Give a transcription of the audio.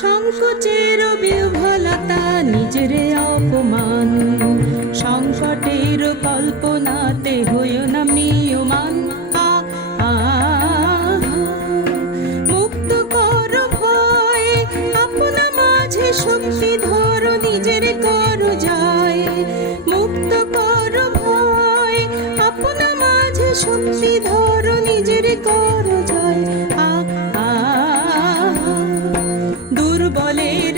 সংকোচের বিহ্বলতা, নিজের অপমান। সংকটের কল্পনাতে হইও না মিয়মান। মুক্ত কর ভয়, আপনা মাঝে শক্তি ধরো, নিজের কর যায়। মুক্ত কর ভয়, আপনা মাঝে শক্তি ধরো, নিজের কর দুর্বলের